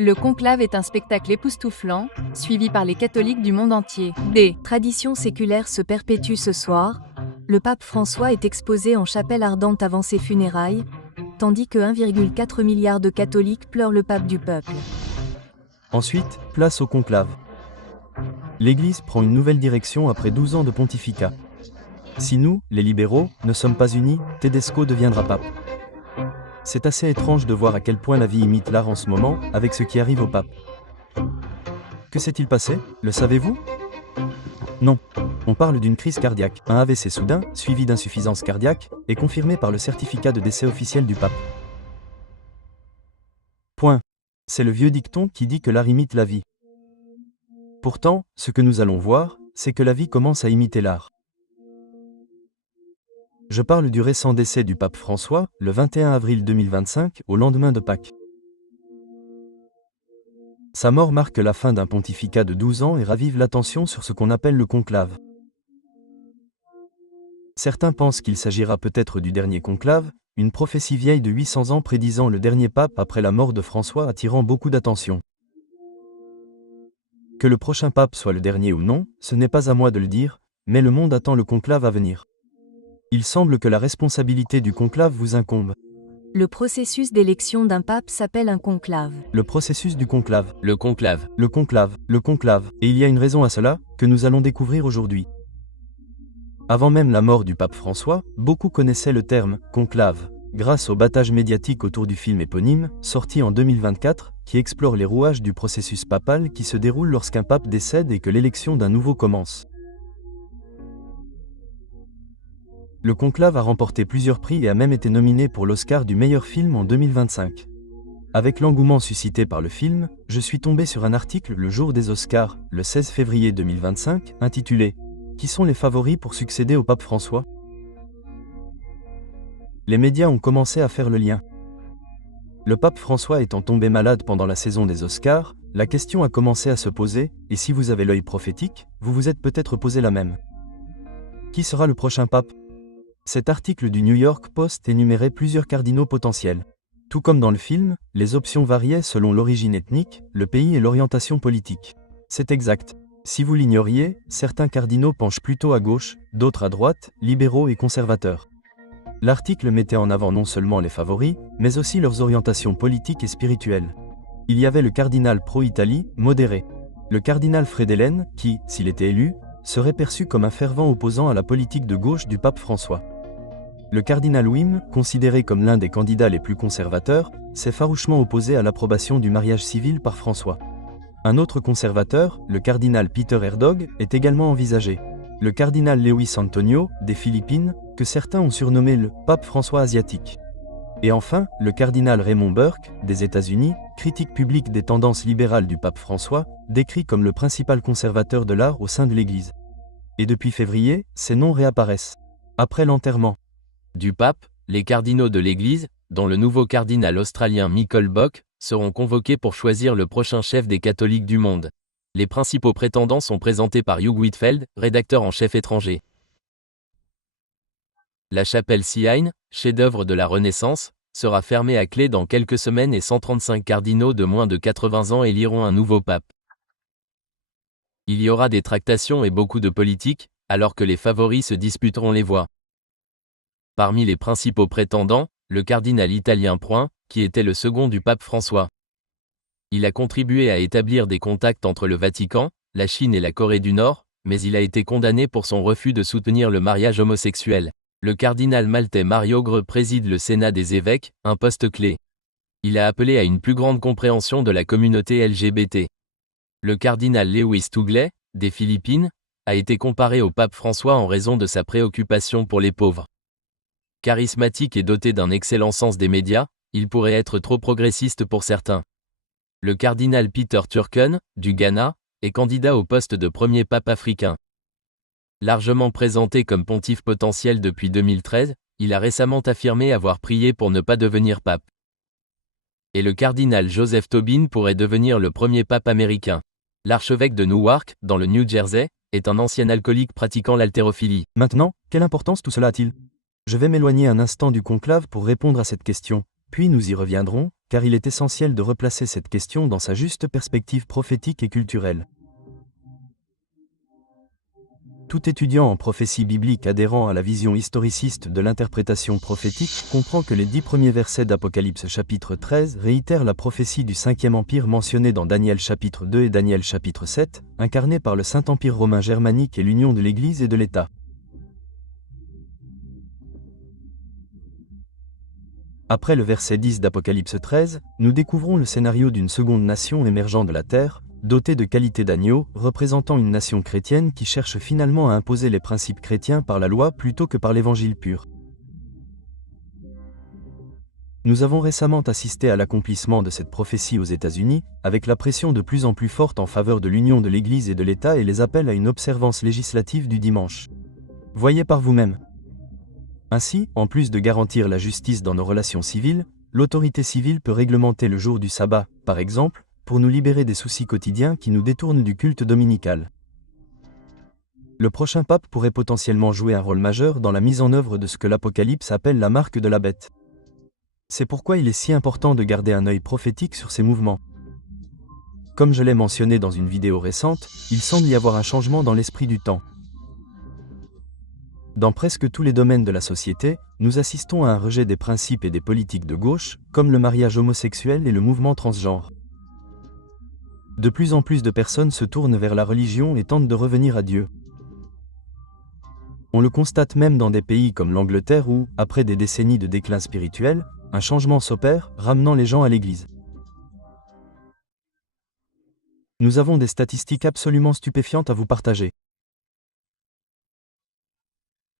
Le conclave est un spectacle époustouflant, suivi par les catholiques du monde entier. Des traditions séculaires se perpétuent ce soir. Le pape François est exposé en chapelle ardente avant ses funérailles, tandis que 1,4 milliard de catholiques pleurent le pape du peuple. Ensuite, place au conclave. L'Église prend une nouvelle direction après 12 ans de pontificat. Si nous, les libéraux, ne sommes pas unis, Tedesco deviendra pape. C'est assez étrange de voir à quel point la vie imite l'art en ce moment, avec ce qui arrive au pape. Que s'est-il passé? Le savez-vous? Non. On parle d'une crise cardiaque, un AVC soudain, suivi d'insuffisance cardiaque, et confirmé par le certificat de décès officiel du pape. Point. C'est le vieux dicton qui dit que l'art imite la vie. Pourtant, ce que nous allons voir, c'est que la vie commence à imiter l'art. Je parle du récent décès du pape François, le 21 avril 2025, au lendemain de Pâques. Sa mort marque la fin d'un pontificat de 12 ans et ravive l'attention sur ce qu'on appelle le conclave. Certains pensent qu'il s'agira peut-être du dernier conclave, une prophétie vieille de 800 ans prédisant le dernier pape après la mort de François attirant beaucoup d'attention. Que le prochain pape soit le dernier ou non, ce n'est pas à moi de le dire, mais le monde attend le conclave à venir. Il semble que la responsabilité du conclave vous incombe. Le processus d'élection d'un pape s'appelle un conclave. Le processus du conclave. Le conclave. Le conclave. Le conclave. Et il y a une raison à cela, que nous allons découvrir aujourd'hui. Avant même la mort du pape François, beaucoup connaissaient le terme « conclave », grâce au battage médiatique autour du film éponyme, sorti en 2024, qui explore les rouages du processus papal qui se déroule lorsqu'un pape décède et que l'élection d'un nouveau commence. Le conclave a remporté plusieurs prix et a même été nominé pour l'Oscar du meilleur film en 2025. Avec l'engouement suscité par le film, je suis tombé sur un article le jour des Oscars, le 16 février 2025, intitulé « Qui sont les favoris pour succéder au pape François ?» Les médias ont commencé à faire le lien. Le pape François étant tombé malade pendant la saison des Oscars, la question a commencé à se poser, et si vous avez l'œil prophétique, vous vous êtes peut-être posé la même. Qui sera le prochain pape? Cet article du New York Post énumérait plusieurs cardinaux potentiels. Tout comme dans le film, les options variaient selon l'origine ethnique, le pays et l'orientation politique. C'est exact. Si vous l'ignoriez, certains cardinaux penchent plutôt à gauche, d'autres à droite, libéraux et conservateurs. L'article mettait en avant non seulement les favoris, mais aussi leurs orientations politiques et spirituelles. Il y avait le cardinal pro-Italie, modéré. Le cardinal Frédélène, qui, s'il était élu, serait perçu comme un fervent opposant à la politique de gauche du pape François. Le cardinal Wim, considéré comme l'un des candidats les plus conservateurs, s'est farouchement opposé à l'approbation du mariage civil par François. Un autre conservateur, le cardinal Peter Erdog, est également envisagé. Le cardinal Lewis Antonio, des Philippines, que certains ont surnommé le « pape François asiatique ». Et enfin, le cardinal Raymond Burke, des États-Unis, critique publique des tendances libérales du pape François, décrit comme le principal conservateur de l'art au sein de l'Église. Et depuis février, ces noms réapparaissent. Après l'enterrement du pape, les cardinaux de l'Église, dont le nouveau cardinal australien Michael Bock, seront convoqués pour choisir le prochain chef des catholiques du monde. Les principaux prétendants sont présentés par Hugh Whitfield, rédacteur en chef étranger. La chapelle Seine, chef-d'œuvre de la Renaissance, sera fermée à clé dans quelques semaines et 135 cardinaux de moins de 80 ans éliront un nouveau pape. Il y aura des tractations et beaucoup de politique, alors que les favoris se disputeront les voix. Parmi les principaux prétendants, le cardinal italien Point, qui était le second du pape François. Il a contribué à établir des contacts entre le Vatican, la Chine et la Corée du Nord, mais il a été condamné pour son refus de soutenir le mariage homosexuel. Le cardinal maltais Mario Gre préside le Sénat des évêques, un poste clé. Il a appelé à une plus grande compréhension de la communauté LGBT. Le cardinal Lewis Tougley, des Philippines, a été comparé au pape François en raison de sa préoccupation pour les pauvres. Charismatique et doté d'un excellent sens des médias, il pourrait être trop progressiste pour certains. Le cardinal Peter Turkon, du Ghana, est candidat au poste de premier pape africain. Largement présenté comme pontife potentiel depuis 2013, il a récemment affirmé avoir prié pour ne pas devenir pape. Et le cardinal Joseph Tobin pourrait devenir le premier pape américain. L'archevêque de Newark, dans le New Jersey, est un ancien alcoolique pratiquant l'haltérophilie. Maintenant, quelle importance tout cela a-t-il? Je vais m'éloigner un instant du conclave pour répondre à cette question, puis nous y reviendrons, car il est essentiel de replacer cette question dans sa juste perspective prophétique et culturelle. Tout étudiant en prophétie biblique adhérant à la vision historiciste de l'interprétation prophétique comprend que les 10 premiers versets d'Apocalypse chapitre 13 réitèrent la prophétie du 5e empire mentionnée dans Daniel chapitre 2 et Daniel chapitre 7, incarnée par le Saint-Empire romain germanique et l'union de l'Église et de l'État. Après le verset 10 d'Apocalypse 13, nous découvrons le scénario d'une seconde nation émergeant de la terre, dotée de qualités d'agneau, représentant une nation chrétienne qui cherche finalement à imposer les principes chrétiens par la loi plutôt que par l'évangile pur. Nous avons récemment assisté à l'accomplissement de cette prophétie aux États-Unis, avec la pression de plus en plus forte en faveur de l'union de l'Église et de l'État et les appels à une observance législative du dimanche. Voyez par vous-même. Ainsi, en plus de garantir la justice dans nos relations civiles, l'autorité civile peut réglementer le jour du sabbat, par exemple, pour nous libérer des soucis quotidiens qui nous détournent du culte dominical. Le prochain pape pourrait potentiellement jouer un rôle majeur dans la mise en œuvre de ce que l'Apocalypse appelle la marque de la bête. C'est pourquoi il est si important de garder un œil prophétique sur ces mouvements. Comme je l'ai mentionné dans une vidéo récente, il semble y avoir un changement dans l'esprit du temps. Dans presque tous les domaines de la société, nous assistons à un rejet des principes et des politiques de gauche, comme le mariage homosexuel et le mouvement transgenre. De plus en plus de personnes se tournent vers la religion et tentent de revenir à Dieu. On le constate même dans des pays comme l'Angleterre où, après des décennies de déclin spirituel, un changement s'opère, ramenant les gens à l'Église. Nous avons des statistiques absolument stupéfiantes à vous partager.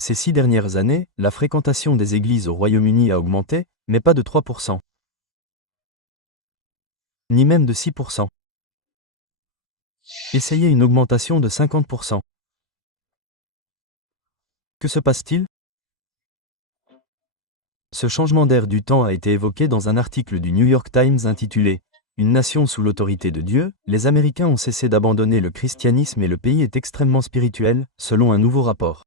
Ces 6 dernières années, la fréquentation des églises au Royaume-Uni a augmenté, mais pas de 3%. Ni même de 6%. Essayez une augmentation de 50%. Que se passe-t-il? Ce changement d'air du temps a été évoqué dans un article du New York Times intitulé « Une nation sous l'autorité de Dieu, les Américains ont cessé d'abandonner le christianisme et le pays est extrêmement spirituel », selon un nouveau rapport.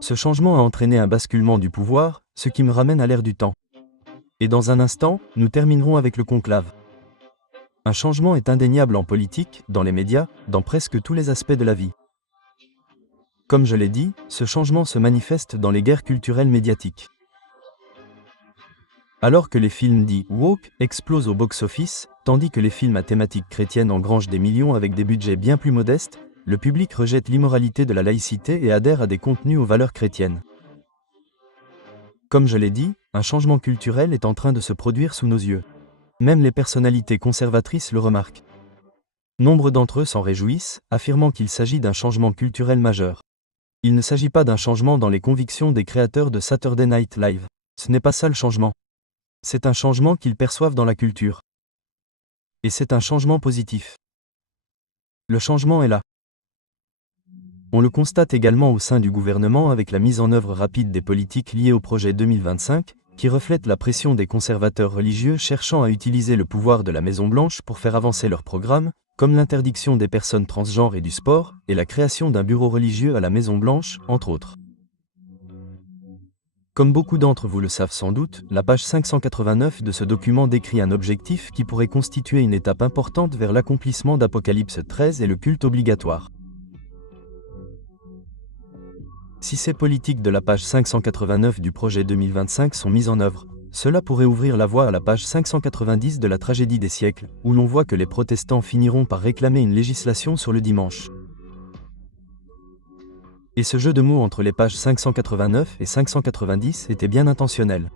Ce changement a entraîné un basculement du pouvoir, ce qui me ramène à l'ère du temps. Et dans un instant, nous terminerons avec le conclave. Un changement est indéniable en politique, dans les médias, dans presque tous les aspects de la vie. Comme je l'ai dit, ce changement se manifeste dans les guerres culturelles médiatiques. Alors que les films dits « woke » explosent au box-office, tandis que les films à thématique chrétienne engrangent des millions avec des budgets bien plus modestes, le public rejette l'immoralité de la laïcité et adhère à des contenus aux valeurs chrétiennes. Comme je l'ai dit, un changement culturel est en train de se produire sous nos yeux. Même les personnalités conservatrices le remarquent. Nombre d'entre eux s'en réjouissent, affirmant qu'il s'agit d'un changement culturel majeur. Il ne s'agit pas d'un changement dans les convictions des créateurs de Saturday Night Live. Ce n'est pas ça le changement. C'est un changement qu'ils perçoivent dans la culture. Et c'est un changement positif. Le changement est là. On le constate également au sein du gouvernement avec la mise en œuvre rapide des politiques liées au projet 2025, qui reflète la pression des conservateurs religieux cherchant à utiliser le pouvoir de la Maison-Blanche pour faire avancer leurs programmes, comme l'interdiction des personnes transgenres et du sport, et la création d'un bureau religieux à la Maison-Blanche, entre autres. Comme beaucoup d'entre vous le savent sans doute, la page 589 de ce document décrit un objectif qui pourrait constituer une étape importante vers l'accomplissement d'Apocalypse 13 et le culte obligatoire. Si ces politiques de la page 589 du projet 2025 sont mises en œuvre, cela pourrait ouvrir la voie à la page 590 de la tragédie des siècles, où l'on voit que les protestants finiront par réclamer une législation sur le dimanche. Et ce jeu de mots entre les pages 589 et 590 était bien intentionnel.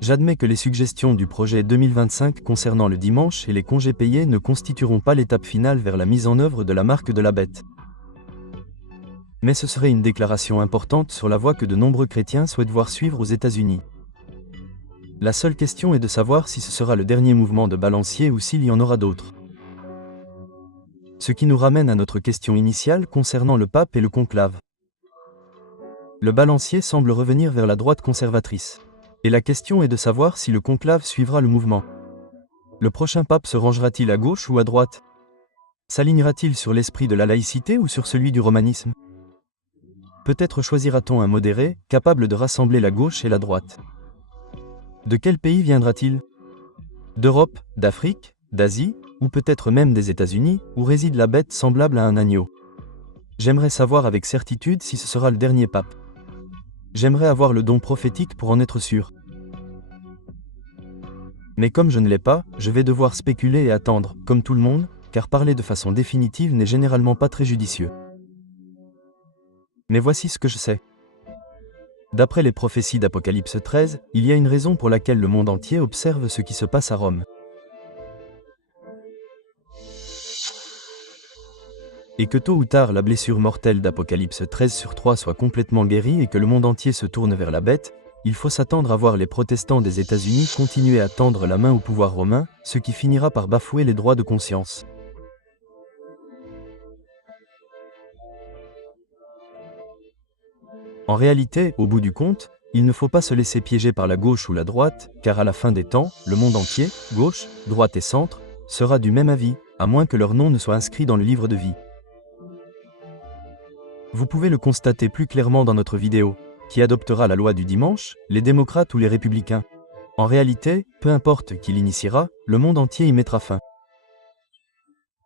J'admets que les suggestions du projet 2025 concernant le dimanche et les congés payés ne constitueront pas l'étape finale vers la mise en œuvre de la marque de la bête. Mais ce serait une déclaration importante sur la voie que de nombreux chrétiens souhaitent voir suivre aux États-Unis. La seule question est de savoir si ce sera le dernier mouvement de balancier ou s'il y en aura d'autres. Ce qui nous ramène à notre question initiale concernant le pape et le conclave. Le balancier semble revenir vers la droite conservatrice. Et la question est de savoir si le conclave suivra le mouvement. Le prochain pape se rangera-t-il à gauche ou à droite? S'alignera-t-il sur l'esprit de la laïcité ou sur celui du romanisme? Peut-être choisira-t-on un modéré, capable de rassembler la gauche et la droite. De quel pays viendra-t-il? D'Europe, d'Afrique, d'Asie, ou peut-être même des États-Unis, où réside la bête semblable à un agneau. J'aimerais savoir avec certitude si ce sera le dernier pape. J'aimerais avoir le don prophétique pour en être sûr. Mais comme je ne l'ai pas, je vais devoir spéculer et attendre, comme tout le monde, car parler de façon définitive n'est généralement pas très judicieux. Mais voici ce que je sais. D'après les prophéties d'Apocalypse 13, il y a une raison pour laquelle le monde entier observe ce qui se passe à Rome. Et que tôt ou tard la blessure mortelle d'Apocalypse 13/3 soit complètement guérie et que le monde entier se tourne vers la bête, il faut s'attendre à voir les protestants des États-Unis continuer à tendre la main au pouvoir romain, ce qui finira par bafouer les droits de conscience. En réalité, au bout du compte, il ne faut pas se laisser piéger par la gauche ou la droite, car à la fin des temps, le monde entier, gauche, droite et centre, sera du même avis, à moins que leur nom ne soit inscrit dans le livre de vie. Vous pouvez le constater plus clairement dans notre vidéo. Qui adoptera la loi du dimanche, les démocrates ou les républicains? En réalité, peu importe qui l'initiera, le monde entier y mettra fin.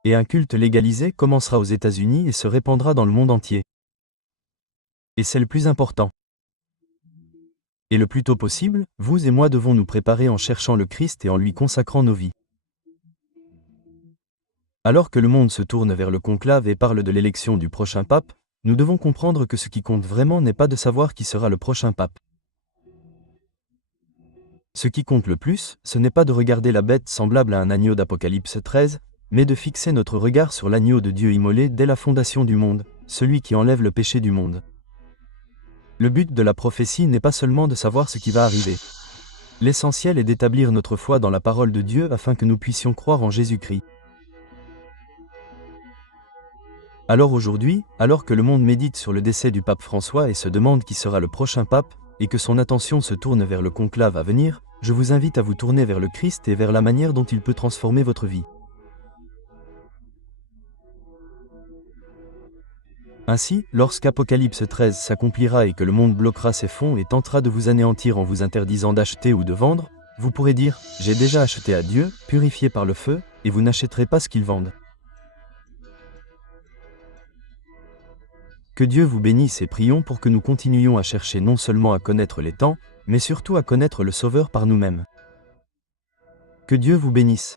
Et un culte légalisé commencera aux États-Unis et se répandra dans le monde entier. Et c'est le plus important. Et le plus tôt possible, vous et moi devons nous préparer en cherchant le Christ et en lui consacrant nos vies. Alors que le monde se tourne vers le conclave et parle de l'élection du prochain pape, nous devons comprendre que ce qui compte vraiment n'est pas de savoir qui sera le prochain pape. Ce qui compte le plus, ce n'est pas de regarder la bête semblable à un agneau d'Apocalypse 13, mais de fixer notre regard sur l'agneau de Dieu immolé dès la fondation du monde, celui qui enlève le péché du monde. Le but de la prophétie n'est pas seulement de savoir ce qui va arriver. L'essentiel est d'établir notre foi dans la parole de Dieu afin que nous puissions croire en Jésus-Christ. Alors aujourd'hui, alors que le monde médite sur le décès du pape François et se demande qui sera le prochain pape, et que son attention se tourne vers le conclave à venir, je vous invite à vous tourner vers le Christ et vers la manière dont il peut transformer votre vie. Ainsi, lorsqu'Apocalypse 13 s'accomplira et que le monde bloquera ses fonds et tentera de vous anéantir en vous interdisant d'acheter ou de vendre, vous pourrez dire « J'ai déjà acheté à Dieu, purifié par le feu, et vous n'achèterez pas ce qu'ils vendent. » Que Dieu vous bénisse et prions pour que nous continuions à chercher non seulement à connaître les temps, mais surtout à connaître le Sauveur par nous-mêmes. Que Dieu vous bénisse.